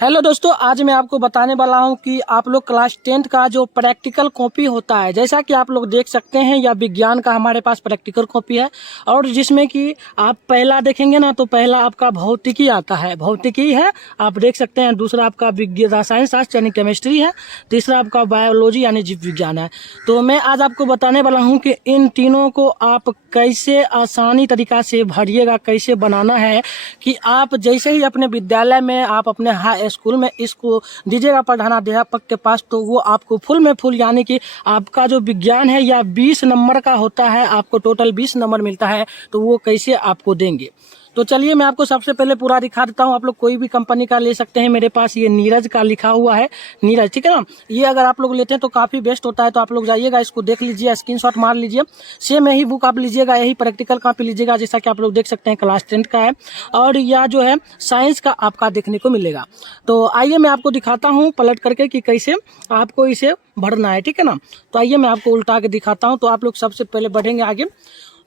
Hello दोस्तों, आज मैं आपको बताने वाला हूं कि आप लोग क्लास 10th का जो प्रैक्टिकल कॉपी होता है, जैसा कि आप लोग देख सकते हैं या विज्ञान का हमारे पास प्रैक्टिकल कॉपी है। और जिसमें कि आप पहला देखेंगे ना तो पहला आपका भौतिकी आता है, भौतिकी है आप देख सकते हैं। दूसरा आपका रसायन शास्त्र यानी केमिस्ट्री है। तीसरा आपका बायोलॉजी यानी जीव विज्ञान है। तो मैं आज आपको बताने वाला हूँ कि इन तीनों को आप कैसे आसानी तरीका से भरिएगा, कैसे बनाना है कि आप जैसे ही अपने विद्यालय में आप अपने हाई स्कूल में इसको दीजिएगा प्रधानाध्यापक के पास, तो वो आपको फुल में फुल यानी कि आपका जो विज्ञान है या 20 नंबर का होता है, आपको टोटल 20 नंबर मिलता है, तो वो कैसे आपको देंगे। तो चलिए मैं आपको सबसे पहले पूरा दिखा देता हूँ। आप लोग कोई भी कंपनी का ले सकते हैं। मेरे पास ये नीरज का लिखा हुआ है, नीरज, ठीक है ना। ये अगर आप लोग लेते हैं तो काफ़ी बेस्ट होता है। तो आप लोग जाइएगा, इसको देख लीजिए, स्क्रीनशॉट मार लीजिए। सेम यही बुक आप लीजिएगा, यही प्रैक्टिकल कॉपी लीजिएगा, जैसा कि आप लोग देख सकते हैं क्लास 10th का है। और यह जो है साइंस का आपका देखने को मिलेगा। तो आइए मैं आपको दिखाता हूँ पलट करके कि कैसे आपको इसे भरना है, ठीक है ना। तो आइए मैं आपको उल्टा के दिखाता हूँ। तो आप लोग सबसे पहले बढ़ेंगे आगे,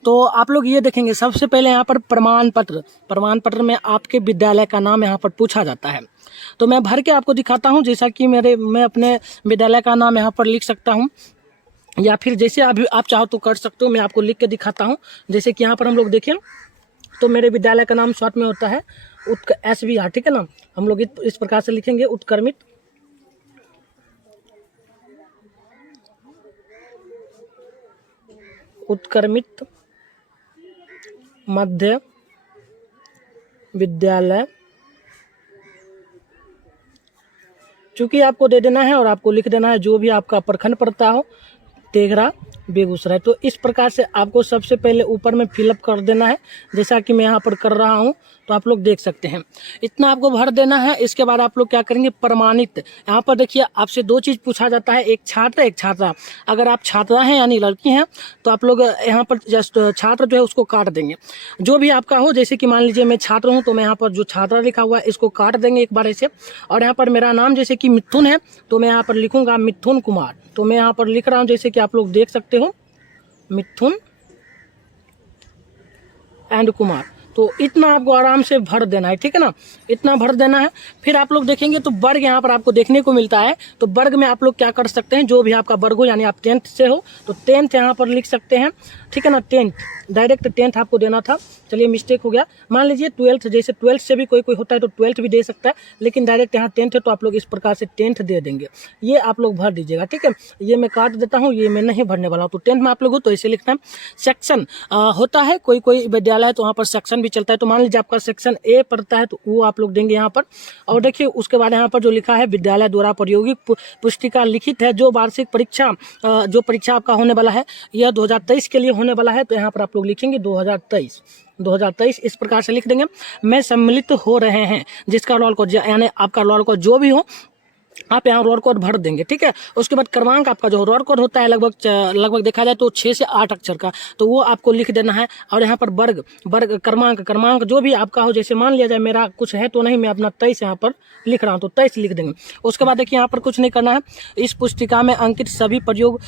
तो आप लोग ये देखेंगे सबसे पहले यहाँ पर प्रमाण पत्र में आपके विद्यालय का नाम यहाँ पर पूछा जाता है। तो मैं भर के आपको दिखाता हूँ, जैसा कि मैं अपने विद्यालय का नाम यहाँ पर लिख सकता हूँ, या फिर जैसे अभी आप चाहो तो कर सकते हो। मैं आपको लिख के दिखाता हूँ। जैसे कि यहाँ पर हम लोग देखें तो मेरे विद्यालय का नाम शॉर्ट में होता है SVR, ठीक है ना। हम लोग इस प्रकार से लिखेंगे, उत्क्रमित मध्य विद्यालय। चूंकि आपको दे देना है और आपको लिख देना है जो भी आपका प्रखंड पड़ता हो, तेघरा, बेगूसराय। तो इस प्रकार से आपको सबसे पहले ऊपर में फिलअप कर देना है, जैसा कि मैं यहाँ पर कर रहा हूँ। तो आप लोग देख सकते हैं, इतना आपको भर देना है। इसके बाद आप लोग क्या करेंगे, प्रमाणित। यहाँ पर देखिए आपसे दो चीज़ पूछा जाता है, एक छात्र एक छात्रा। अगर आप छात्रा हैं यानी लड़की हैं तो आप लोग यहाँ पर जस्ट छात्र जो है उसको काट देंगे, जो भी आपका हो। जैसे कि मान लीजिए मैं छात्र हूँ तो मैं यहाँ पर जो छात्रा लिखा हुआ है इसको काट देंगे एक बार ऐसे। और यहाँ पर मेरा नाम जैसे कि मिथुन है तो मैं यहाँ पर लिखूंगा मिथुन कुमार। तो मैं यहाँ पर लिख रहा हूँ, जैसे कि आप लोग देख सकते हो, मिथुन एंड कुमार। तो इतना आपको आराम से भर देना है, ठीक है ना, इतना भर देना है। फिर आप लोग देखेंगे तो वर्ग यहाँ पर आपको देखने को मिलता है। तो वर्ग में आप लोग क्या कर सकते हैं, जो भी आपका वर्ग हो, यानी आप 10th से हो तो 10th यहाँ पर लिख सकते हैं, ठीक है ना। 10th डायरेक्ट 10th आपको देना था, चलिए मिस्टेक हो गया। मान लीजिए 12th, जैसे 12th से भी कोई होता है तो 12th भी दे सकता है, लेकिन डायरेक्ट यहाँ 10th है तो आप लोग इस प्रकार से 10th दे देंगे। ये आप लोग भर दीजिएगा, ठीक है। ये मैं काट देता हूँ, ये मैं नहीं भरने वाला हूँ। तो 10th में आप लोग हो तो इसे लिखना है। सेक्शन होता है, कोई विद्यालय है तो वहाँ पर सेक्शन भी चलता है। तो मान लीजिए आपका सेक्शन A पड़ता है तो वो आप लोग देंगे यहाँ पर। और देखिए उसके बाद यहाँ पर जो लिखा है, विद्यालय द्वारा प्रायोगिक पुस्तिका लिखित है, जो वार्षिक परीक्षा जो परीक्षा आपका होने वाला है यह 2023 के लिए होने वाला है। तो यहाँ पर आप लोग लिखेंगे 2023 इस प्रकार से लिख देंगे। मैं सम्मिलित हो रहे हैं, जिसका रोल कोड यानी आपका रोल कोड जो भी हो आप यहाँ रोड कोड भर देंगे, ठीक है। उसके बाद क्रमांक आपका जो रोड कोड होता है लगभग देखा जाए तो 6 से 8 अक्षर का, तो वो आपको लिख देना है। और यहाँ पर वर्ग क्रमांक जो भी आपका हो, जैसे मान लिया जाए मेरा कुछ है तो नहीं, मैं अपना 23 यहाँ पर लिख रहा हूँ तो 23 लिख देंगे। उसके बाद देखिए यहाँ पर कुछ नहीं करना है। इस पुस्तिका में अंकित सभी प्रयोग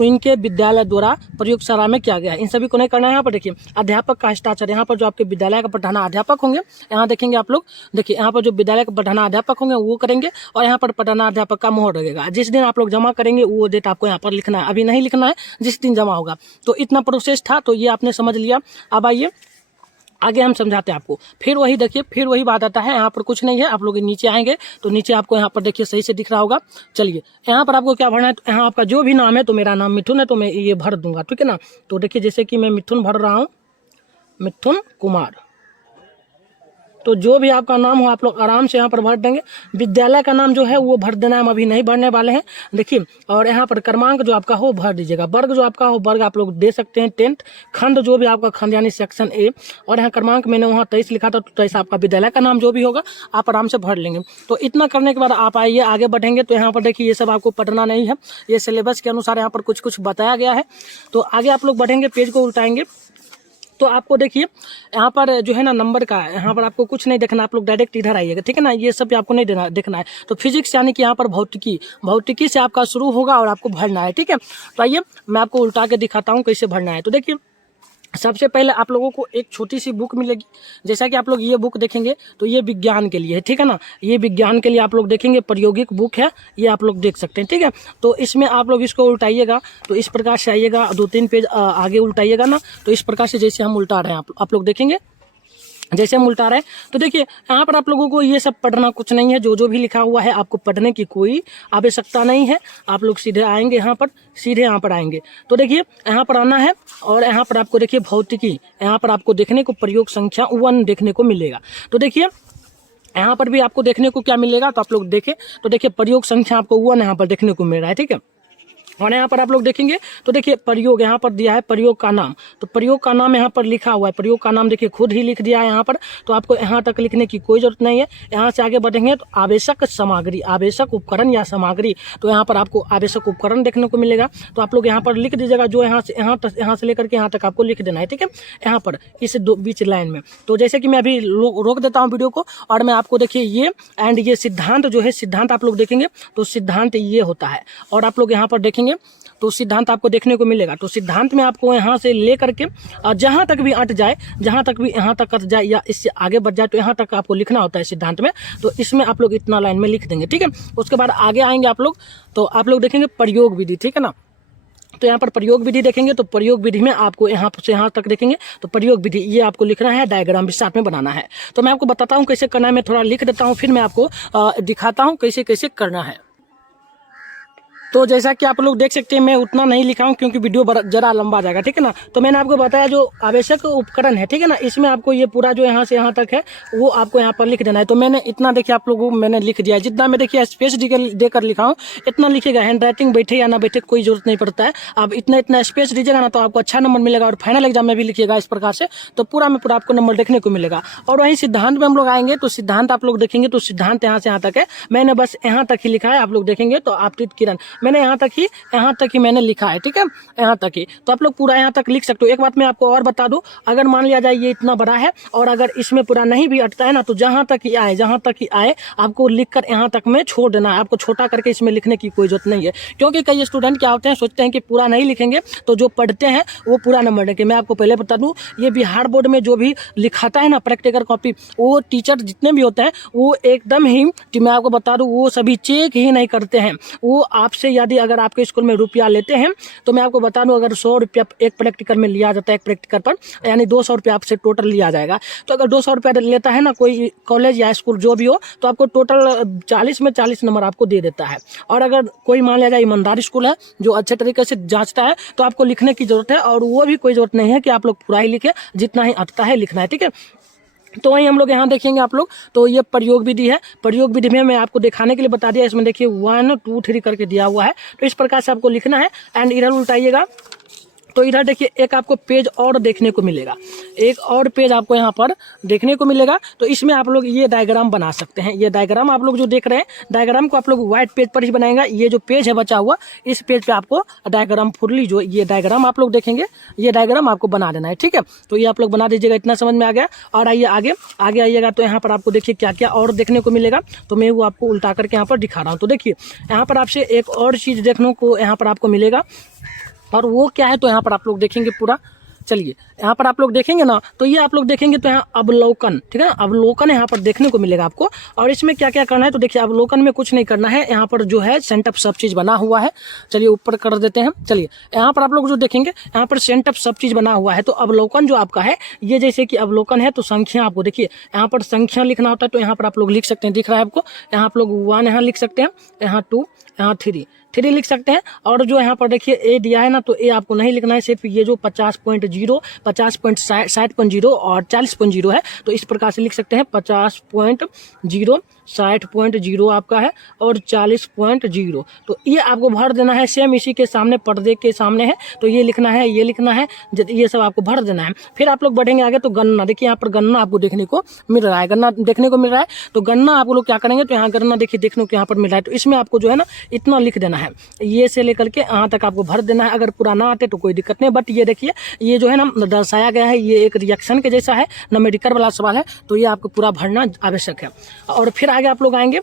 इनके विद्यालय द्वारा प्रयोगशाला में किया गया है, इन सभी को नहीं करना है। यहाँ पर देखिए अध्यापक का हस्ताक्षर, यहाँ पर जो आपके विद्यालय का प्रधानाध्यापक होंगे, यहाँ देखेंगे आप लोग, देखिए यहाँ पर जो विद्यालय के प्रधानाध्यापक होंगे वो करेंगे। और यहाँ पर प्रधानाध्यापक का मोहर लगेगा। जिस दिन आप लोग जमा करेंगे वो डेट आपको यहाँ पर लिखना है, अभी नहीं लिखना है, जिस दिन जमा होगा। तो इतना प्रोसेस था, तो ये आपने समझ लिया। अब आइए आगे हम समझाते हैं आपको। फिर वही देखिए, फिर वही बात आता है। यहाँ पर कुछ नहीं है, आप लोग नीचे आएंगे तो नीचे आपको यहाँ पर देखिए सही से दिख रहा होगा। चलिए यहाँ पर आपको क्या भरना है, तो यहाँ आपका जो भी नाम है, तो मेरा नाम मिथुन है तो मैं ये भर दूंगा, ठीक है ना। तो देखिए जैसे कि मैं मिथुन भर रहा हूँ, मिथुन कुमार। तो जो भी आपका नाम हो आप लोग आराम से यहाँ पर भर देंगे। विद्यालय का नाम जो है वो भर देना है, हम अभी नहीं भरने वाले हैं, देखिए। और यहाँ पर क्रमांक जो आपका हो भर दीजिएगा। वर्ग जो आपका हो, वर्ग आप लोग दे सकते हैं 10th। खंड जो भी आपका खंड यानी सेक्शन A। और यहाँ क्रमांक मैंने वहाँ 23 लिखा था, तो 23 आपका विद्यालय का नाम जो भी होगा आप आराम से भर लेंगे। तो इतना करने के बाद आप आइए आगे बढ़ेंगे। तो यहाँ पर देखिए ये सब आपको पढ़ना नहीं है, ये सिलेबस के अनुसार यहाँ पर कुछ बताया गया है। तो आगे आप लोग बढ़ेंगे, पेज को उल्टाएंगे तो आपको देखिए यहाँ पर जो है ना नंबर का, यहाँ पर आपको कुछ नहीं देखना, आप लोग डायरेक्ट इधर आइएगा, ठीक है ना। ये सब आपको नहीं देखना है। तो फिजिक्स यानी कि यहाँ पर भौतिकी से आपका शुरू होगा और आपको भरना है, ठीक है। तो आइए मैं आपको उल्टा के दिखाता हूँ कैसे भरना है। तो देखिए सबसे पहले आप लोगों को एक छोटी सी बुक मिलेगी। जैसा कि आप लोग ये बुक देखेंगे तो ये विज्ञान के लिए है, ठीक है ना। ये विज्ञान के लिए आप लोग देखेंगे, प्रायोगिक बुक है, ये आप लोग देख सकते हैं, ठीक है। तो इसमें आप लोग इसको उल्टाइएगा तो इस प्रकार से आइएगा, 2-3 पेज आगे उल्टाइएगा ना, तो इस प्रकार से जैसे हम उल्टा रहे हैं आप लोग देखेंगे, जैसे हम उल्टा रहे हैं तो देखिए यहाँ पर आप लोगों को ये सब पढ़ना कुछ नहीं है। जो भी लिखा हुआ है आपको पढ़ने की कोई आवश्यकता नहीं है। आप लोग सीधे आएंगे यहाँ पर, सीधे यहाँ पर आएंगे तो देखिए यहाँ पर आना है और यहाँ पर आपको देखिए भौतिकी, यहाँ पर आपको देखने को प्रयोग संख्या 1 देखने को मिलेगा। तो देखिए यहाँ पर भी आपको देखने को क्या मिलेगा, तो आप लोग देखें तो देखिए प्रयोग संख्या आपको 1 यहाँ पर देखने को मिल रहा है, ठीक है। और यहाँ पर आप लोग देखेंगे तो देखिए प्रयोग यहाँ पर दिया है, प्रयोग का नाम, तो प्रयोग का नाम यहाँ पर लिखा हुआ है। प्रयोग का नाम देखिए खुद ही लिख दिया है यहाँ पर, तो आपको यहाँ तक लिखने की कोई जरूरत नहीं है। यहाँ से आगे बढ़ेंगे तो आवश्यक सामग्री, आवश्यक उपकरण या सामग्री, तो यहाँ पर आपको आवश्यक उपकरण देखने को मिलेगा। तो आप लोग यहाँ पर लिख दीजिएगा, जो यहाँ से लेकर के यहाँ तक आपको लिख देना है, ठीक है। यहाँ पर इस बीच लाइन में, तो जैसे कि मैं अभी रोक देता हूँ वीडियो को और मैं आपको देखिए ये एंड ये सिद्धांत जो है, सिद्धांत आप लोग देखेंगे तो सिद्धांत ये होता है। और आप लोग यहाँ पर देखेंगे तो सिद्धांत आपको देखने को मिलेगा। तो सिद्धांत में आपको यहाँ से ले करके जहाँ तक भी अट जाए, जहाँ तक भी यहाँ तक अट जाए या इससे आगे बढ़ जाए, तो यहाँ तक आपको लिखना होता है सिद्धांत में। तो इसमें आप लोग इतना लाइन में लिख देंगे, ठीक है। उसके बाद आगे आएंगे आप लोग, तो आप लोग देखेंगे प्रयोग विधि, ठीक है ना। तो यहाँ पर प्रयोग विधि देखेंगे तो प्रयोग विधि में आपको यहाँ से यहाँ तक देखेंगे तो प्रयोग विधि ये आपको लिखना है, डायग्राम भी साथ में बनाना है। तो मैं आपको बताता हूँ कैसे करना है, मैं थोड़ा लिख देता हूँ, फिर मैं आपको दिखाता हूँ कैसे कैसे करना है। तो जैसा कि आप लोग देख सकते हैं मैं उतना नहीं लिखा हूँ क्योंकि वीडियो जरा लंबा जाएगा, ठीक है ना। तो मैंने आपको बताया जो आवश्यक उपकरण है, ठीक है ना, इसमें आपको ये पूरा जो यहाँ से यहाँ तक है वो आपको यहाँ पर लिख देना है। तो मैंने इतना देखिए आप लोगों को मैंने लिख दिया है, जितना मैं देखिए स्पेस देकर लिखा हूँ इतना लिखेगा। हैंड राइटिंग बैठे या ना बैठे कोई जरूरत नहीं पड़ता है, आप इतना स्पेस दीजिएगा ना तो आपको अच्छा नंबर मिलेगा। और फाइनल एग्जाम में भी लिखिएगा इस प्रकार से, तो पूरा में पूरा आपको नंबर देखने को मिलेगा। और वहीं सिद्धांत में हम लोग आएंगे तो सिद्धांत आप लोग देखेंगे तो सिद्धांत यहाँ से यहाँ तक है, मैंने बस यहाँ तक ही लिखा है। आप लोग देखेंगे तो आपतित किरण मैंने यहाँ तक ही मैंने लिखा है, ठीक है, यहाँ तक ही। तो आप लोग पूरा यहाँ तक लिख सकते हो। एक बात मैं आपको और बता दूं, अगर मान लिया जाए ये इतना बड़ा है और अगर इसमें पूरा नहीं भी अटता है ना, तो जहां तक ही आए आपको लिखकर यहाँ तक में छोड़ देना है। आपको छोटा करके इसमें लिखने की कोई जरूरत नहीं है, क्योंकि कई स्टूडेंट क्या होते हैं, सोचते हैं कि पूरा नहीं लिखेंगे तो जो पढ़ते हैं वो पूरा नंबर देंगे। मैं आपको पहले बता दूं, ये बिहार बोर्ड में जो भी लिखाता है ना प्रैक्टिकल कॉपी, वो टीचर जितने भी होते हैं वो एकदम ही, मैं आपको बता दूं, वो सभी चेक ही नहीं करते हैं। वो आपसे यदि अगर आपके स्कूल में रुपया लेते हैं तो मैं आपको बता दूं, अगर 100 रुपया एक प्रैक्टिकल में लिया जाता है, एक प्रैक्टिकल पर यानी 200 रुपया आपसे टोटल लिया जाएगा। तो अगर 200 रुपया लेता है ना कोई कॉलेज या स्कूल जो भी हो, तो आपको टोटल 40 में 40 नंबर आपको दे देता है। और अगर कोई मान लिया जाए ईमानदार स्कूल है जो अच्छे तरीके से जांचता है, तो आपको लिखने की जरूरत है, और वो भी कोई जरूरत नहीं है कि आप लोग पूरा ही लिखे, जितना ही अटता है लिखना है, ठीक है। तो वहीं हम लोग यहाँ देखेंगे आप लोग, तो ये प्रयोग विधि है। प्रयोग विधि में मैं आपको दिखाने के लिए बता दिया, इसमें देखिए 1 2 3 करके दिया हुआ है। तो इस प्रकार से आपको लिखना है एंड इधर उल्टाइएगा तो इधर देखिए एक आपको पेज और देखने को मिलेगा, एक और पेज आपको यहाँ पर देखने को मिलेगा। तो इसमें आप लोग ये डायग्राम बना सकते हैं। ये डायग्राम आप लोग जो देख रहे हैं, डायग्राम को आप लोग व्हाइट पेज पर ही बनाएंगे। ये जो पेज है बचा हुआ, इस पेज पे आपको डायग्राम फुरली जो ये डायग्राम आप लोग देखेंगे, ये डायग्राम आपको बना देना है, ठीक है। तो ये आप लोग बना दीजिएगा, इतना समझ में आ गया। और आइए आगे आइएगा तो यहाँ पर आपको देखिए क्या क्या और देखने को मिलेगा। तो मैं वो आपको उल्टा करके यहाँ पर दिखा रहा हूँ। तो देखिए यहाँ पर आपसे एक और चीज़ देखने को यहाँ पर आपको मिलेगा, और वो क्या है, तो यहाँ पर आप लोग देखेंगे पूरा। चलिए यहाँ पर आप लोग देखेंगे ना, तो ये आप लोग देखेंगे तो यहाँ अवलोकन, ठीक है ना, अवलोकन यहाँ पर देखने को मिलेगा आपको। और इसमें क्या क्या करना है, तो देखिए अवलोकन में कुछ नहीं करना है। यहाँ पर जो है सेंटअप सब चीज़ बना हुआ है। चलिए ऊपर कर देते हैं। चलिए यहाँ पर आप लोग जो देखेंगे, यहाँ पर सेंटअप सब चीज़ बना हुआ है। तो अवलोकन जो आपका है, ये जैसे कि अवलोकन है तो संख्या आपको देखिए यहाँ पर संख्या लिखना होता है। तो यहाँ पर आप लोग लिख सकते हैं, दिख रहा है आपको, यहाँ आप लोग 1 यहाँ लिख सकते हैं, यहाँ 2, यहाँ 3 लिख सकते हैं। और जो यहाँ पर देखिए ए दिया है ना, तो ए आपको नहीं लिखना है, सिर्फ ये जो 50.0, 50.60.0 और 40.0 है, तो इस प्रकार से लिख सकते हैं। 50.0, 60.0 आपका है और 40.0, तो ये आपको भर देना है। सेम इसी के सामने पर्दे के सामने है, तो ये लिखना है, ये लिखना है, ये सब आपको भर देना है। फिर आप लोग बढ़ेंगे आगे तो गणना, देखिए यहाँ पर गणना आपको देखने को मिल रहा है, गणना देखने को मिल रहा है। तो गणना आप लोग क्या करेंगे, तो यहाँ गणना देखिए देखने को यहाँ पर मिल रहा है। तो इसमें आपको जो है ना इतना लिख देना है, ये से लेकर के यहाँ तक आपको भर देना है। अगर पूरा ना आते तो कोई दिक्कत नहीं, बट ये देखिए ये जो है ना दर्शाया गया है, ये एक रिएक्शन के जैसा है, न्यूमेरिकल वाला सवाल है, तो ये आपको पूरा भरना आवश्यक है। और फिर आगे आप लोग आएंगे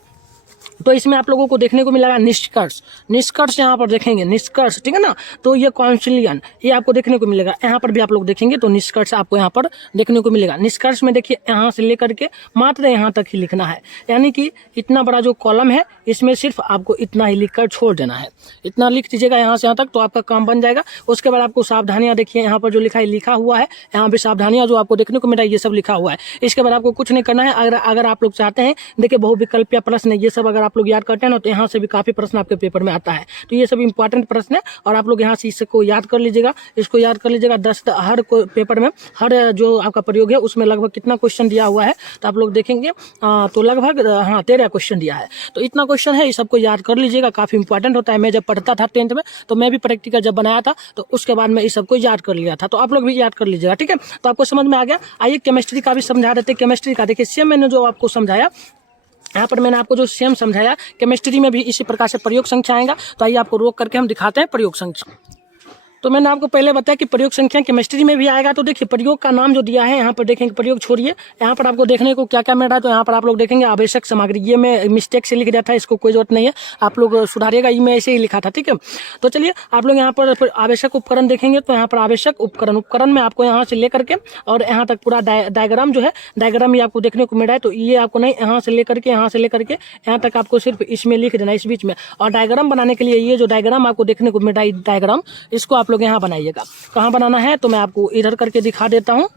तो इसमें आप लोगों को देखने को मिलेगा निष्कर्ष। निष्कर्ष यहाँ पर देखेंगे, निष्कर्ष, ठीक है ना। तो ये कॉन्सिलियन ये आपको देखने को मिलेगा। यहाँ पर भी आप लोग देखेंगे तो निष्कर्ष आपको यहाँ पर देखने को मिलेगा। निष्कर्ष में देखिए यहाँ से लेकर के मात्र यहाँ तक ही लिखना है, यानी कि इतना बड़ा जो कॉलम है इसमें सिर्फ आपको इतना ही लिखकर छोड़ देना है। इतना लिख दीजिएगा यहाँ से यहाँ तक, तो आपका काम बन जाएगा। उसके बाद आपको सावधानियाँ देखिए यहाँ पर जो लिखा हुआ है, यहाँ पे सावधानियाँ जो आपको देखने को मिल रहा है ये सब लिखा हुआ है। इसके बाद आपको कुछ नहीं करना है। अगर आप लोग चाहते हैं, देखिए बहुविकल्पीय प्रश्न ये सब अगर आप लोग याद करते हैं ना, तो यहाँ से भी काफी प्रश्न आपके पेपर में आता है। तो ये सब इंपॉर्टेंट प्रश्न है और आप लोग यहाँ से इसको याद कर लीजिएगा। इसको याद कर लीजिएगा। 10 हर पेपर में हर जो आपका प्रयोग है उसमें लगभग कितना क्वेश्चन दिया हुआ है तो आप लोग देखेंगे तो लगभग 13 क्वेश्चन दिया है। तो इतना क्वेश्चन है, इस सबको याद कर लीजिएगा, काफी इंपॉर्टेंट होता है। मैं जब पढ़ता था 10th में तो मैं भी प्रैक्टिकल जब बनाया था तो उसके बाद मैं इस सबको याद कर लिया था। तो आप लोग भी याद कर लीजिएगा, ठीक है। तो आपको समझ में आ गया। आइए केमिस्ट्री का भी समझा देते। केमिस्ट्री का देखिए सेम मैंने जो आपको समझाया, यहाँ पर मैंने आपको जो सेम समझाया, केमिस्ट्री में भी इसी प्रकार से प्रयोग संख्या आएगा। तो आइए आपको रोक करके हम दिखाते हैं प्रयोग संख्या। तो मैंने आपको पहले बताया कि प्रयोग संख्या केमिस्ट्री में भी आएगा। तो देखिए प्रयोग का नाम जो दिया है यहाँ पर देखेंगे, प्रयोग छोड़िए, यहाँ पर आपको देखने को क्या क्या मिल रहा है। तो यहाँ पर आप लोग देखेंगे आवश्यक सामग्री, ये मैं मिस्टेक से लिख दिया था, इसको कोई जरूरत नहीं है, आप लोग सुधारिएगा, ये मैं ऐसे ही लिखा था, ठीक है। तो चलिए आप लोग यहाँ पर आवश्यक उपकरण देखेंगे। तो यहाँ पर आवश्यक उपकरण में आपको यहाँ से लेकर के और यहाँ तक पूरा डायग्राम जो है, डायग्राम ही आपको देखने को मिल रहा है। तो ये आपको नहीं, यहाँ से लेकर के यहाँ तक आपको सिर्फ इसमें लिख देना, इस बीच में। और डायग्राम बनाने के लिए ये जो डायग्राम आपको देखने को मिल रहा है, डायग्राम, इसको आप लोग यहाँ बनाइएगा। कहाँ बनाना है तो मैं आपको इधर करके दिखा देता हूँ,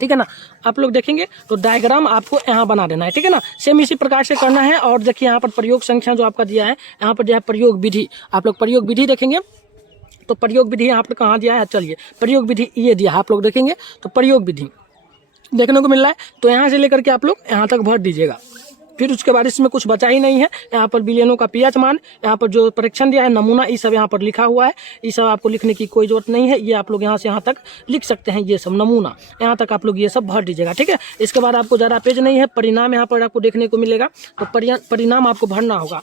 ठीक है ना। आप लोग देखेंगे तो डायग्राम आपको यहाँ बना देना है, ठीक है ना। सेम इसी प्रकार से करना है। और देखिए यहाँ पर प्रयोग संख्या जो आपका दिया है, यहाँ पर दिया है प्रयोग विधि। आप लोग प्रयोग विधि देखेंगे तो प्रयोग विधि यहाँ पर कहाँ दिया है, चलिए प्रयोग विधि ये दिया है, आप लोग देखेंगे तो प्रयोग विधि देखने को मिल रहा है। तो यहाँ से लेकर के आप लोग यहाँ तक भर दीजिएगा। फिर उसके बाद इसमें कुछ बचा ही नहीं है। यहाँ पर विलयनों का पीएच मान, यहाँ पर जो परीक्षण दिया है, नमूना, ये सब यहाँ पर लिखा हुआ है। ये सब आपको लिखने की कोई जरूरत नहीं है, ये आप लोग यहाँ से यहाँ तक लिख सकते हैं। ये सब नमूना यहाँ तक आप लोग ये सब भर दीजिएगा, ठीक है। इसके बाद आपको ज़्यादा पेज नहीं है, परिणाम यहाँ पर आपको देखने को मिलेगा। तो परिणाम आपको भरना होगा।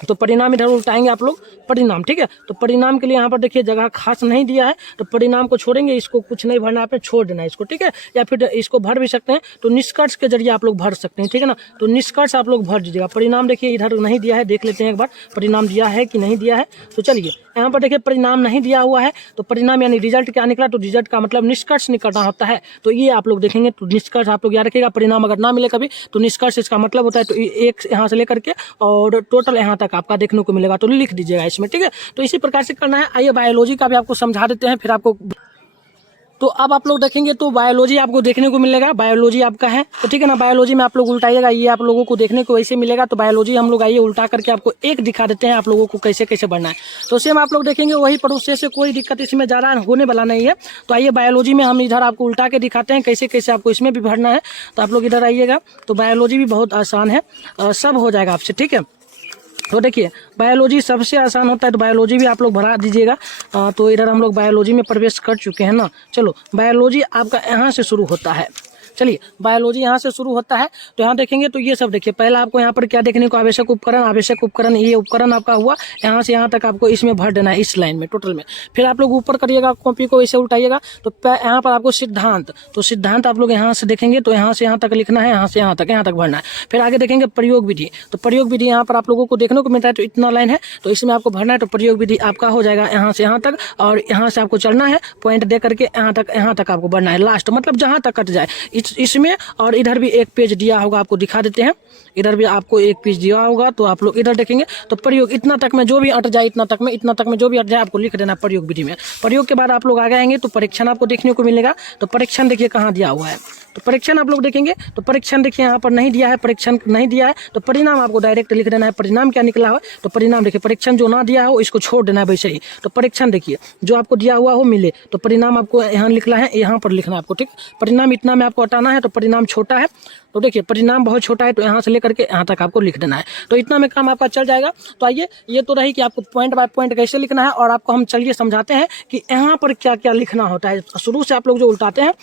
तो परिणाम इधर उल्टाएंगे आप लोग, परिणाम, ठीक है। तो परिणाम के लिए यहाँ पर देखिए जगह खास नहीं दिया है, तो परिणाम को छोड़ेंगे, इसको कुछ नहीं भरना, आपने छोड़ देना है इसको, ठीक है। या फिर इसको भर भी सकते हैं, तो निष्कर्ष के जरिए आप लोग भर सकते हैं, ठीक है ना। तो निष्कर्ष आप लोग भर दीजिएगा। परिणाम देखिए इधर नहीं दिया है, देख लेते हैं एक बार परिणाम दिया है कि नहीं दिया है। तो चलिए यहाँ पर देखिए परिणाम नहीं दिया हुआ है। तो परिणाम यानी रिजल्ट क्या निकला, तो रिजल्ट का मतलब निष्कर्ष निकलना होता है। तो ये आप लोग देखेंगे तो निष्कर्ष आप लोग याद रखिएगा। परिणाम अगर ना मिले कभी तो निष्कर्ष इसका मतलब होता है। तो एक यहाँ से लेकर के और टोटल यहाँ तक आपका देखने को मिलेगा, तो लिख दीजिएगा इसमें, ठीक है। तो इसी प्रकार से करना है। आइए बायोलॉजी का भी आपको समझा देते हैं, फिर आपको। तो अब आप लोग देखेंगे तो बायोलॉजी आपको देखने को मिलेगा। बायोलॉजी आपका है तो ठीक है ना। बायोलॉजी में आप लोग उल्टाइएगा, ये आप लोगों को देखने को वैसे मिलेगा। तो बायोलॉजी हम लोग आइए उल्टा करके आपको एक दिखा देते हैं आप लोगों को कैसे कैसे बढ़ना है। तो सेम आप लोग देखेंगे वही प्रोसेस से, कोई दिक्कत इसमें ज़्यादा होने वाला नहीं है। तो आइए बायोलॉजी में हम इधर आपको उल्टा के दिखाते हैं कैसे कैसे आपको इसमें भी भरना है। तो आप लोग इधर आइएगा। तो बायोलॉजी भी बहुत आसान है, सब हो जाएगा आपसे, ठीक है। तो देखिए बायोलॉजी सबसे आसान होता है, तो बायोलॉजी भी आप लोग भरा दीजिएगा। तो इधर हम लोग बायोलॉजी में प्रवेश कर चुके हैं ना। चलो बायोलॉजी आपका यहाँ से शुरू होता है। चलिए बायोलॉजी यहाँ से शुरू होता है। तो यहाँ देखेंगे तो ये सब देखिए, पहला आपको यहाँ पर क्या देखने को, आवश्यक उपकरण, ये उपकरण आपका हुआ। यहाँ से यहाँ तक आपको इसमें भर देना है, इस लाइन में टोटल में। फिर आप लोग ऊपर करिएगा, कॉपी को ऐसे उल्टाइएगा। तो यहाँ पर आपको सिद्धांत, तो सिद्धांत आप लोग यहाँ से देखेंगे तो यहाँ से यहाँ तक लिखना है, यहाँ से यहाँ तक भरना है। फिर आगे देखेंगे प्रयोग विधि। तो प्रयोग विधि यहाँ पर आप लोगों को देखने को मिलता है। तो इतना लाइन है तो इसमें आपको भरना है। तो प्रयोग विधि आपका हो जाएगा यहाँ से यहाँ तक, और यहाँ से आपको चलना है पॉइंट दे करके यहाँ तक आपको बढ़ना है, लास्ट मतलब जहाँ तक कट जाए इसमें। और इधर भी एक पेज दिया होगा, आपको दिखा देते हैं। इधर भी आपको एक पेज दिया होगा, तो आप लोग इधर देखेंगे तो प्रयोग इतना तक में जो भी अट जाए, इतना तक में जो भी अट जाए आपको लिख देना प्रयोग विधि में। प्रयोग के बाद आप लोग आगे आएंगे तो परीक्षण आपको देखने को मिलेगा। तो परीक्षण देखिए कहाँ दिया हुआ है। तो परीक्षण आप लोग देखेंगे तो परीक्षण देखिए यहाँ पर नहीं दिया है, परीक्षण नहीं दिया है। तो परिणाम आपको डायरेक्ट लिख देना है, परिणाम क्या निकला हो। तो परिणाम देखिए, परीक्षण जो ना दिया हो इसको छोड़ देना है वैसे ही। तो परीक्षण देखिए जो आपको दिया हुआ हो मिले, तो परिणाम आपको यहाँ लिखना है, यहाँ पर लिखना है आपको, ठीक। परिणाम इतना में आपको हटाना है, तो परिणाम छोटा है। तो देखिए परिणाम बहुत छोटा है, तो यहाँ से लेकर के यहाँ तक आपको लिख देना है। तो इतना में काम आपका चल जाएगा। तो आइए ये तो रही कि आपको पॉइंट बाय पॉइंट कैसे लिखना है, और आपको हम चलिए समझाते हैं कि यहाँ पर क्या क्या लिखना होता है। शुरू से आप लोग जो उल्टाते हैं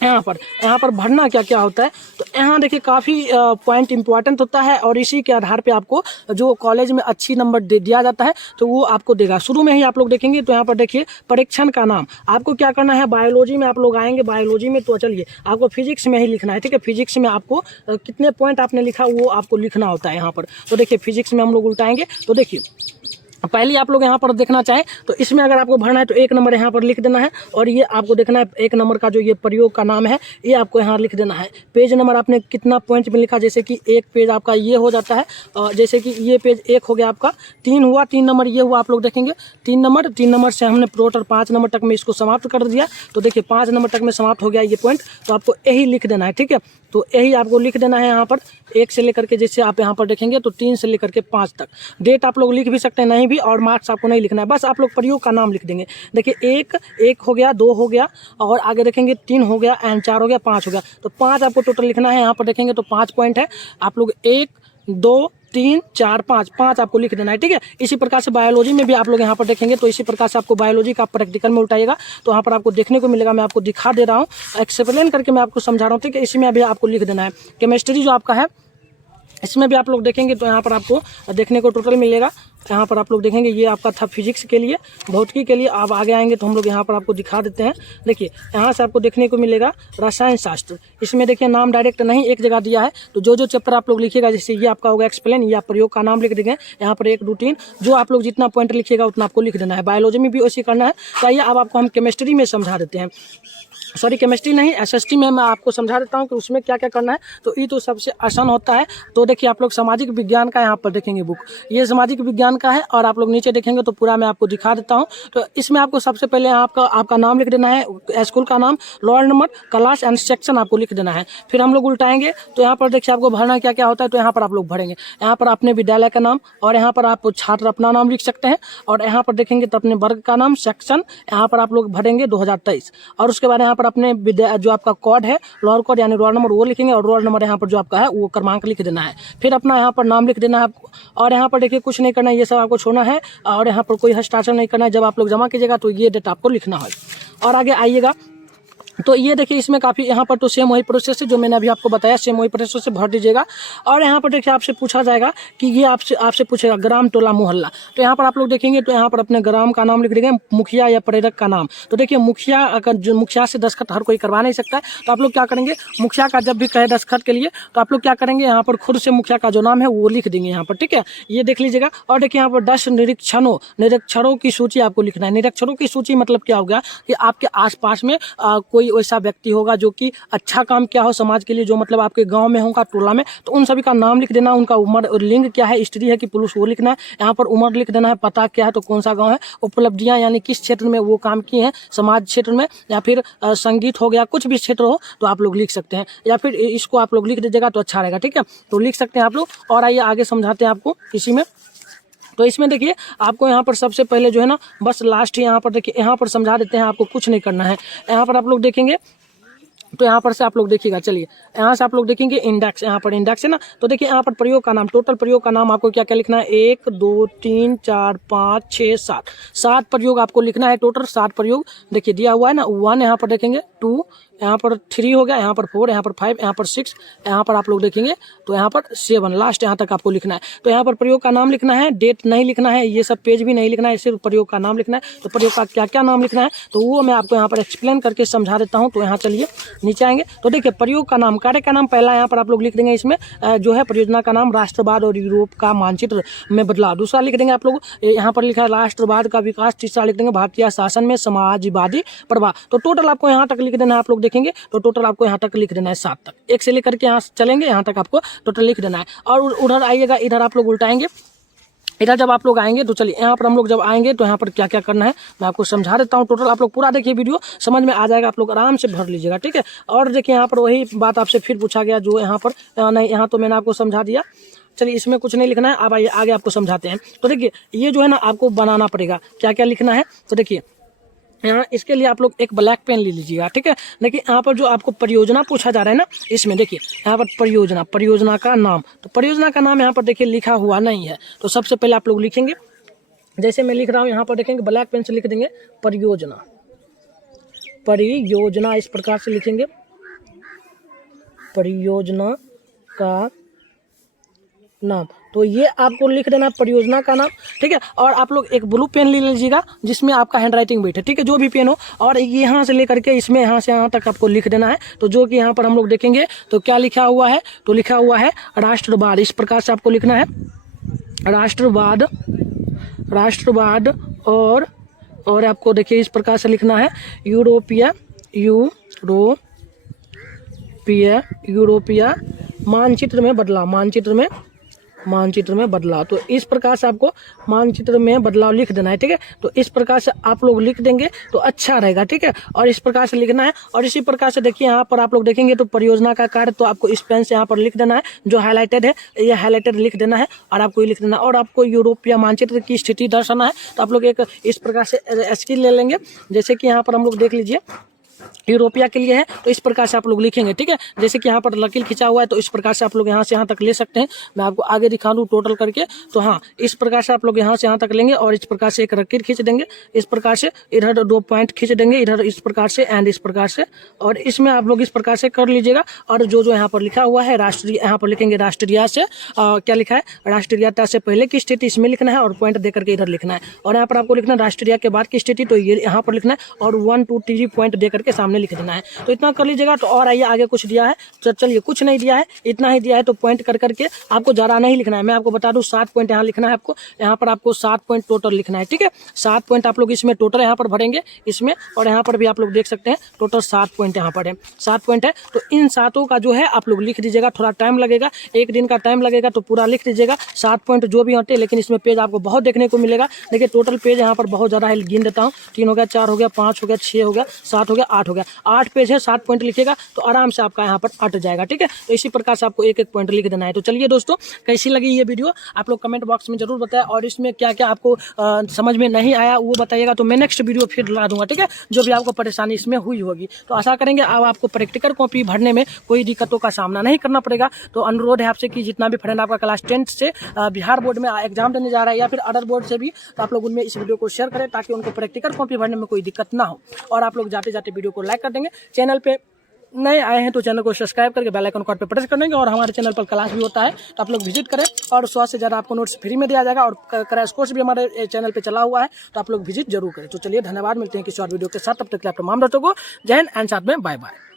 यहाँ पर भरना क्या क्या होता है, तो यहाँ देखिए काफ़ी पॉइंट इंपॉर्टेंट होता है और इसी के आधार पे आपको जो कॉलेज में अच्छी नंबर दिया जाता है तो वो आपको देगा। शुरू में ही आप लोग देखेंगे तो यहाँ पर देखिए परीक्षण का नाम आपको क्या करना है, बायोलॉजी में आप लोग आएंगे, बायोलॉजी में तो चलिए आपको फिजिक्स में ही लिखना है, ठीक है। फिजिक्स में आपको कितने पॉइंट आपने लिखा वो आपको लिखना होता है यहाँ पर। तो देखिए फिजिक्स में हम लोग उल्टाएंगे तो देखिए पहले आप लोग यहाँ पर देखना चाहें तो इसमें अगर आपको भरना है तो 1 नंबर यहाँ पर लिख देना है और ये आपको देखना है 1 नंबर का जो ये प्रयोग का नाम है ये आपको यहाँ लिख देना है। पेज नंबर आपने कितना पॉइंट में लिखा, जैसे कि एक पेज आपका ये हो जाता है, जैसे कि ये पेज 1 हो गया आपका, 3 हुआ, 3 नंबर ये हुआ, आप लोग देखेंगे 3 नंबर से हमने टोटल 5 नंबर तक में इसको समाप्त कर दिया। तो देखिए 5 नंबर तक में समाप्त हो गया ये पॉइंट, तो आपको यही लिख देना है, ठीक है। तो यही आपको लिख देना है यहाँ पर 1 से लेकर के, जैसे आप यहाँ पर देखेंगे तो 3 से लेकर के 5 तक। डेट आप लोग लिख भी सकते हैं नहीं भी, और मार्क्स आपको नहीं लिखना है, बस आप लोग प्रयोग का नाम लिख देंगे। देखिए 1 हो गया, 2 हो गया और आगे देखेंगे 3 हो गया एंड 4 हो गया, 5 हो गया, तो 5 आपको टोटल लिखना है। यहाँ पर देखेंगे तो 5 पॉइंट है, आप लोग 1 2 3 4 5 आपको लिख देना है, ठीक है। इसी प्रकार से बायोलॉजी में भी आप लोग यहाँ पर देखेंगे तो इसी प्रकार से आपको बायोलॉजी का प्रैक्टिकल में उठाइएगा तो यहाँ पर आपको देखने को मिलेगा। मैं आपको दिखा दे रहा हूँ, एक्सप्लेन करके मैं आपको समझा रहा हूँ, ठीक है। इसमें अभी आपको लिख देना है। केमिस्ट्री जो आपका है इसमें भी आप लोग देखेंगे तो यहाँ पर आपको देखने को टोटल मिलेगा। यहाँ पर आप लोग देखेंगे ये आपका था फिजिक्स के लिए, भौतिकी के लिए। आप आगे आएंगे तो हम लोग यहाँ पर आपको दिखा देते हैं। देखिए यहाँ से आपको देखने को मिलेगा रसायन शास्त्र। इसमें देखिए नाम डायरेक्ट नहीं एक जगह दिया है, तो जो चैप्टर आप लोग लिखिएगा, जैसे ये आपका होगा एक्सप्लेन, ये आप प्रयोग का नाम लिख देंगे यहाँ पर 1 2 3, जो आप लोग जितना पॉइंट लिखिएगा उतना आपको लिख देना है। बायोलॉजी में भी वैसे करना है। तो आइए अब आपको हम केमिस्ट्री में समझा देते हैं, सॉरी केमिस्ट्री नहीं एसएसटी में मैं आपको समझा देता हूँ कि उसमें क्या क्या करना है। तो ये तो सबसे आसान होता है। तो देखिए आप लोग सामाजिक विज्ञान का यहाँ पर देखेंगे बुक, ये सामाजिक विज्ञान का है और आप लोग नीचे देखेंगे तो पूरा मैं आपको दिखा देता हूँ। तो इसमें आपको सबसे पहले आपका नाम लिख देना है, स्कूल का नाम, roll number, class and section आपको लिख देना है। फिर हम लोग उल्टाएंगे तो यहाँ पर देखिए आपको भरना क्या क्या होता है। तो यहाँ पर आप लोग भरेंगे यहाँ पर अपने विद्यालय का नाम और यहाँ पर आप छात्र अपना नाम लिख सकते हैं और यहाँ पर देखेंगे तो अपने वर्ग का नाम, सेक्शन यहाँ पर आप लोग भरेंगे 2023 और उसके बाद यहाँ पर अपने जो आपका कोड है रोल कोड यानी रोल नंबर वो लिखेंगे और रोल नंबर यहाँ पर जो आपका है वो क्रमांक लिख देना है। फिर अपना यहाँ पर नाम लिख देना है आपको और यहाँ पर देखिए कुछ नहीं करना है, ये सब आपको छोड़ना है और यहाँ पर कोई हस्ताक्षर नहीं करना है। जब आप लोग जमा कीजिएगा तो ये डेट आपको लिखना है और आगे आइएगा तो ये देखिए इसमें काफ़ी यहाँ पर तो सेम वही प्रोसेस है जो मैंने अभी आपको बताया, सेम वही प्रोसेस से भर दीजिएगा। और यहाँ पर देखिए आपसे पूछा जाएगा कि ये आपसे पूछेगा ग्राम, टोला, मोहल्ला। तो यहाँ पर आप लोग देखेंगे तो यहाँ पर अपने ग्राम का नाम लिख देंगे, मुखिया या प्रेरक का नाम। तो देखिए मुखिया से दस्तखत हर कोई करवा नहीं सकता है, तो आप लोग क्या करेंगे, मुखिया का जब भी कहे दस्तखत के लिए तो आप लोग क्या करेंगे, यहाँ पर खुद से मुखिया का जो नाम है वो लिख देंगे यहाँ पर, ठीक है। ये देख लीजिएगा। और देखिए यहाँ पर 10 निरीक्षरों की सूची आपको लिखना है। निरीक्षरों की सूची मतलब क्या होगा कि आपके आसपास में कोई वैसा व्यक्ति होगा जो कि अच्छा काम किया हो समाज के लिए, जो मतलब आपके गांव में होगा, टोला में, तो उन सभी का नाम लिख देना। उनका उम्र और लिंग क्या है, स्त्री है कि पुरुष, वो लिखना है। यहाँ पर उम्र लिख देना है, पता क्या है तो कौन सा गांव है, उपलब्धियां यानी किस क्षेत्र में वो काम किए हैं, समाज क्षेत्र में या फिर संगीत हो गया, कुछ भी क्षेत्र हो तो आप लोग लिख सकते हैं या फिर इसको आप लोग लिख दीजिएगा तो अच्छा रहेगा, ठीक है। तो लिख सकते हैं आप लोग। और आइए आगे समझाते हैं आपको इसी में। तो इसमें देखिए आपको यहाँ पर सबसे पहले जो है ना, बस लास्ट यहाँ पर देखिए यहाँ पर समझा देते हैं, आपको कुछ नहीं करना है। यहाँ पर आप लोग देखेंगे तो यहाँ पर से आप लोग देखिएगा, चलिए यहाँ से आप लोग देखेंगे इंडेक्स, यहाँ पर इंडेक्स है ना। तो देखिए यहाँ पर प्रयोग का नाम, टोटल प्रयोग का नाम आपको क्या क्या लिखना है, 1 2 3 4 5 6 7 प्रयोग आपको लिखना है। टोटल 7 प्रयोग देखिए दिया हुआ है ना। 1 यहाँ पर देखेंगे, 2 यहाँ पर 3 हो गया, यहाँ पर 4, यहाँ पर 5, यहाँ पर 6, यहाँ पर आप लोग देखेंगे तो यहाँ पर 7, लास्ट यहाँ तक आपको लिखना है। तो यहाँ पर प्रयोग का नाम लिखना है, डेट नहीं लिखना है, ये सब पेज भी नहीं लिखना है, सिर्फ प्रयोग का नाम लिखना है। तो प्रयोग का क्या क्या नाम लिखना है तो वो मैं आपको यहाँ पर एक्सप्लेन करके समझा देता हूँ। तो यहाँ चलिए नीचे आएंगे तो देखिए प्रयोग का नाम, कार्य का नाम पहला यहाँ पर आप लोग लिख देंगे। इसमें जो है परियोजना का नाम, राष्ट्रवाद और यूरोप का मानचित्र में बदलाव। दूसरा लिख देंगे आप लोग, यहाँ पर लिखा है राष्ट्रवाद का विकास। तीसरा लिख देंगे भारतीय शासन में समाजवादी प्रभाव। तो टोटल आपको यहाँ तक लिख देना है, आप लोग देखेंगे तो टोटल आपको यहाँ तक लिख देना है 7 तक, 1 से लेकर के यहाँ चलेंगे यहाँ तक आपको टोटल लिख देना है। और उधर आइएगा, इधर आप लोग उल्टाएंगे। इधर जब आप लोग आएंगे तो चलिए यहाँ पर हम लोग जब आएंगे तो यहाँ पर क्या क्या करना है मैं आपको समझा देता हूँ। टोटल आप लोग पूरा देखिए, वीडियो समझ में आ जाएगा, आप लोग आराम से भर लीजिएगा, ठीक है। और देखिए यहाँ पर वही बात आपसे फिर पूछा गया जो यहाँ पर नहीं, यहाँ तो मैंने आपको समझा दिया। चलिए इसमें कुछ नहीं लिखना है, अब आइए आगे आपको समझाते हैं। तो देखिए ये जो है ना आपको बनाना पड़ेगा, क्या क्या लिखना है। तो देखिए यहाँ इसके लिए आप लोग एक ब्लैक पेन ले लीजिएगा, ठीक है। देखिए यहाँ पर जो आपको परियोजना पूछा जा रहा है ना, इसमें देखिए यहाँ पर परियोजना का नाम, तो परियोजना का नाम यहाँ पर देखिए लिखा हुआ नहीं है। तो सबसे पहले आप लोग लिखेंगे, जैसे मैं लिख रहा हूँ यहाँ पर देखेंगे ब्लैक पेन से लिख देंगे परियोजना, इस प्रकार से लिखेंगे परियोजना का नाम। तो ये आपको लिख देना परियोजना का नाम, ठीक है। और आप लोग एक ब्लू पेन ले लीजिएगा जिसमें आपका हैंडराइटिंग बैठे, ठीक है, जो भी पेन हो, और यहाँ से लेकर के इसमें यहाँ से यहाँ तक आपको लिख देना है। तो जो कि यहाँ पर हम लोग देखेंगे तो क्या लिखा हुआ है, तो लिखा हुआ है राष्ट्रवाद। इस प्रकार से आपको लिखना है राष्ट्रवाद, राष्ट्रवाद। और आपको देखिए इस प्रकार से लिखना है यूरोपीय मानचित्र में बदलाव, मानचित्र में बदलाव। तो इस प्रकार से आपको मानचित्र में बदलाव लिख देना है, ठीक है। तो इस प्रकार से आप लोग लिख देंगे तो अच्छा रहेगा, ठीक है। और इस प्रकार से लिखना है। और इसी प्रकार से देखिए यहाँ पर आप लोग देखेंगे तो परियोजना का कार्य, तो आपको इस पेन से यहाँ पर लिख देना है, जो हाईलाइटेड है ये हाईलाइटेड लिख देना है, और आपको ये लिख देना है। और आपको यूरोपीय मानचित्र की स्थिति दर्शाना है, तो आप लोग एक इस प्रकार से स्केल ले लेंगे। जैसे कि यहाँ पर हम लोग देख लीजिए यूरोपिया के लिए है, तो इस प्रकार से आप लोग लिखेंगे, ठीक है। जैसे कि यहाँ पर लकीर खिंचा हुआ है, तो इस प्रकार से आप लोग यहाँ से यहाँ तक ले सकते हैं। मैं आपको आगे दिखा दूँ टोटल करके, तो हाँ इस प्रकार से आप लोग यहाँ से यहाँ तक लेंगे, और इस प्रकार से एक लकीर खींच देंगे, इस प्रकार से इधर 2 पॉइंट खींच देंगे, इधर इस प्रकार से एंड इस प्रकार से, और इसमें आप लोग इस प्रकार से कर लीजिएगा। और जो यहाँ पर लिखा हुआ है राष्ट्रीय, यहाँ पर लिखेंगे राष्ट्रीय से क्या लिखा है, राष्ट्रीयता से पहले की स्थिति इसमें लिखना है, और पॉइंट दे करके इधर लिखना है। और यहाँ पर आपको लिखना है राष्ट्रीय के बाद की स्थिति, तो ये यहाँ पर लिखना है, और 1 2 3 पॉइंट दे करके सामने लिख देना है। तो इतना कर लीजिएगा। तो और आइए आगे कुछ दिया है, तो चलिए कुछ नहीं दिया है, इतना ही दिया है, तो पॉइंट कर करके आपको ज़्यादा नहीं लिखना है। मैं आपको बता दूं 7 पॉइंट यहाँ लिखना है आपको, यहाँ पर आपको 7 पॉइंट टोटल लिखना है, ठीक है। 7 पॉइंट आप लोग इसमें टोटल यहाँ पर भरेंगे इसमें, और यहाँ पर भी आप लोग देख सकते हैं टोटल 7 पॉइंट यहाँ पर है, 7 पॉइंट है। तो इन 7 का जो है आप लोग लिख दीजिएगा, थोड़ा टाइम लगेगा, 1 दिन का टाइम लगेगा, तो पूरा लिख दीजिएगा 7 पॉइंट जो भी होते हैं। लेकिन इसमें पेज आपको बहुत देखने को मिलेगा। देखिए टोटल पेज यहाँ पर बहुत ज़्यादा है, गिन देता हूँ, 3 हो गया, 4 हो गया, 5 हो गया, 6 हो गया, 7 हो गया, 8 हो गया, 8 पेज है। 7 पॉइंट लिखिएगा तो आराम से आपका यहाँ पर अट जाएगा, ठीक है। तो इसी प्रकार से आपको एक एक पॉइंट लिख देना है। तो चलिए दोस्तों, कैसी लगी ये वीडियो आप लोग कमेंट बॉक्स में जरूर बताएं, और इसमें क्या क्या आपको समझ में नहीं आया वो बताइएगा, तो मैं नेक्स्ट वीडियो फिर ला दूंगा, ठीक है, जो भी आपको परेशानी इसमें हुई होगी। तो आशा करेंगे अब आपको प्रैक्टिकल कॉपी भरने में कोई दिक्कतों का सामना नहीं करना पड़ेगा। तो अनुरोध है आपसे कि जितना भी फ्रेंड आपका क्लास 10 से बिहार बोर्ड में एग्जाम देने जा रहा है, या फिर अदर बोर्ड से भी, तो आप लोग उनमें इस वीडियो को शेयर करें, ताकि उनको प्रैक्टिकल कॉपी भरने में कोई दिक्कत ना हो। और आप लोग जाते जाते वीडियो को लाइक कर देंगे। चैनल पे नए आए हैं तो चैनल को सब्सक्राइब करके बेल आइकन पर प्रेस कर देंगे। और हमारे चैनल पर क्लास भी होता है, तो आप लोग विजिट करें, और 100 से ज़्यादा आपको नोट्स फ्री में दिया जाएगा, और क्रैश कोर्स भी हमारे चैनल पे चला हुआ है, तो आप लोग विजिट जरूर करें। तो चलिए धन्यवाद, मिलते हैं किसी और वीडियो के साथ, तब तक के लिए आप तमाम दोस्तों को जय हिंद एंड साथ में बाय बाय।